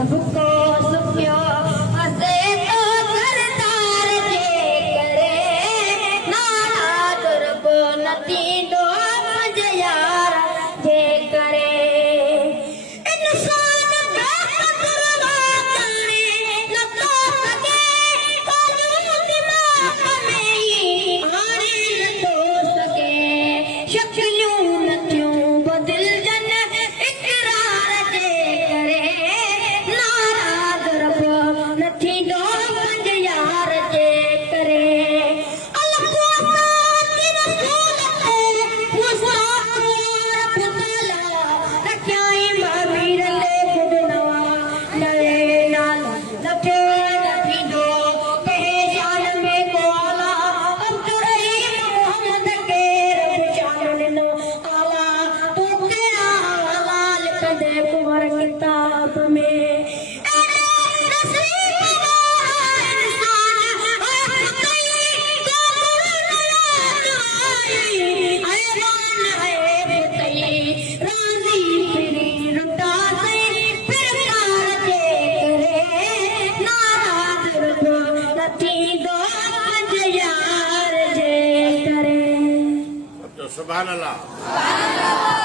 सबको सुखियो हसे तो सरदार जे करे नाराज रबो न थींदो मुंहिंजे यार जे करे इंसान बेक़दर वाकई न थो सघे कानून दिमाग़ में ई हाणे नथो सघे शक्लियूं नथियूं बदिलजनि इक़रार जे करे नाराज़ रबो न थींदो मुंहिंजे यार जे करे कुंवर किताब में सुभान अल्लाह।